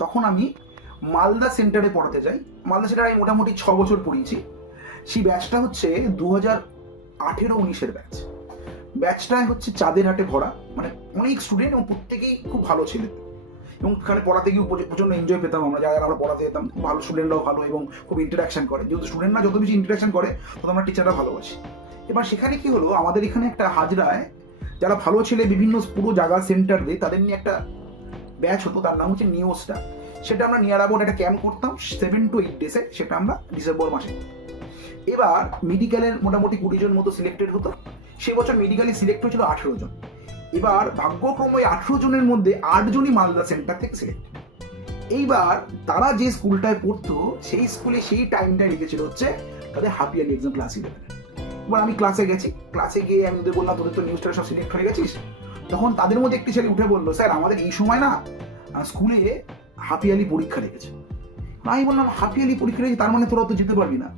তখন আমি মালদা সেন্টারে পড়াতে যাই। মালদা সেন্টারে আমি মোটামুটি 6 বছর পড়িয়েছি। সেই ব্যাচটা হচ্ছে 2018-19 ব্যাচ। ব্যাচটায় হচ্ছে চাঁদের হাটে ভরা, মানে অনেক স্টুডেন্ট এবং প্রত্যেকেই খুব ভালো ছেলে, এবং এখানে পড়াতে গিয়ে প্রচন্ড এনজয় পেতাম আমরা। যারা আমরা পড়াতে যেতাম খুব ভালো, স্টুডেন্টরাও ভালো এবং খুব ইন্টারাকশন করে। যেহেতু স্টুডেন্টরা যত বেশি ইন্টারাকশন করে তত আমরা টিচাররা ভালোবাসি। এবার সেখানে কি হলো, আমাদের এখানে একটা হাজরায় যারা ভালো ছেলে বিভিন্ন পুরো জায়গা সেন্টার দিয়ে তাদের নিয়ে একটা ব্যাচ হতো, তার নাম হচ্ছে নিউজটা। সেটা আমরা নিয়ার অ্যাবাউট একটা ক্যাম্প করতাম 7 to 8 ডেসে, সেটা আমরা ডিসেম্বর মাসে। এবার মেডিকেলের মোটামুটি 20 জন মতো সিলেক্টেড হতো। সে বছর মেডিকেলে সিলেক্ট হয়েছিল 18 জন। এবার ভাগ্যক্রমে 18 জনের মধ্যে 8 জনই মালদা সেন্টার থেকে সিলেক্ট। এইবার তারা যে স্কুলটায় পড়তো সেই স্কুলে সেই টাইমটায় লিখেছিল হচ্ছে তাদের হাফ ইয়ারলি এক্সাম ক্লাস 11। এবার আমি ক্লাসে গেছি, ক্লাসে গিয়ে আমি ওদের বললাম তোদের তো নিউজটা সব সিলেক্ট হয়ে গেছিস। তখন তাদের মধ্যে একটি ছেলে উঠে বললো, স্যার আমাদের এই সময় না স্কুলে হাফ ইয়ারলি পরীক্ষা রেখেছে। আমি বললাম হাফ ইয়ারলি পরীক্ষা রেখেছে, তার মানে তোরা তো যেতে পারবি না।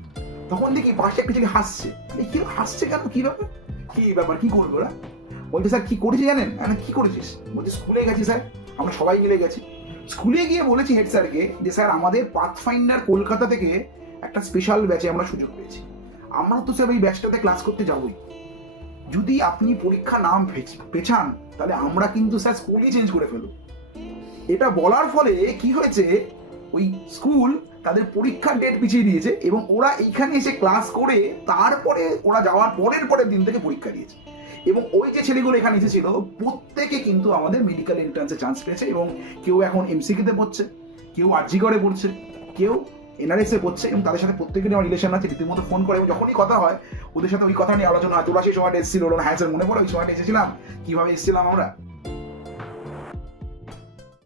তখন দেখি পাশে একটা ছেলে হাসছে। কি হাসছে কেন, কি ব্যাপার, কি ব্যাপার, কি করবো ওরা? বলছে স্যার কি করেছি জানেন? কি করেছিস? বলছে স্কুলে গেছি স্যার, আমরা সবাই মিলে গেছি। স্কুলে গিয়ে বলেছি হেড স্যারকে যে স্যার আমাদের পাথফাইন্ডার কলকাতা থেকে একটা স্পেশাল ব্যাচে আমরা সুযোগ পেয়েছি, আমরা তো স্যার ওই ব্যাচটাতে ক্লাস করতে যাবোই। যদি আপনি পরীক্ষা নাম পেছান তাহলে আমরা কিন্তু স্যার স্কুলই চেঞ্জ করে ফেলব। এটা বলার ফলে কি হয়েছে, ওই স্কুল তাদের পরীক্ষার ডেট পিছিয়ে দিয়েছে এবং ওরা এইখানে এসে ক্লাস করে তারপরে ওরা যাওয়ার পরের দিন থেকে পরীক্ষা দিয়েছে। এবং ওই যে ছেলেগুলো এখানে এসেছিল প্রত্যেকে কিন্তু আমাদের মেডিকেল এন্ট্রান্সে চান্স পেয়েছে, এবং কেউ এখন এমসিকিউতে পড়ছে, কেউ আরজি করে পড়ছে, কেউ এনআরএস এ পড়ছে, এবং তাদের সাথে প্রত্যেকেরই আমার রিলেশন আছে, রীতিমতো ফোন করে, এবং যখনই কথা হয় ওদের সাথে ওই কথা নিয়ে আলোচনা হয়। তোরা সেই সময়টা এসেছিল, হ্যাঁ স্যার মনে পড়ে ওই সময়টা এসেছিলাম, কিভাবে এসেছিলাম আমরা।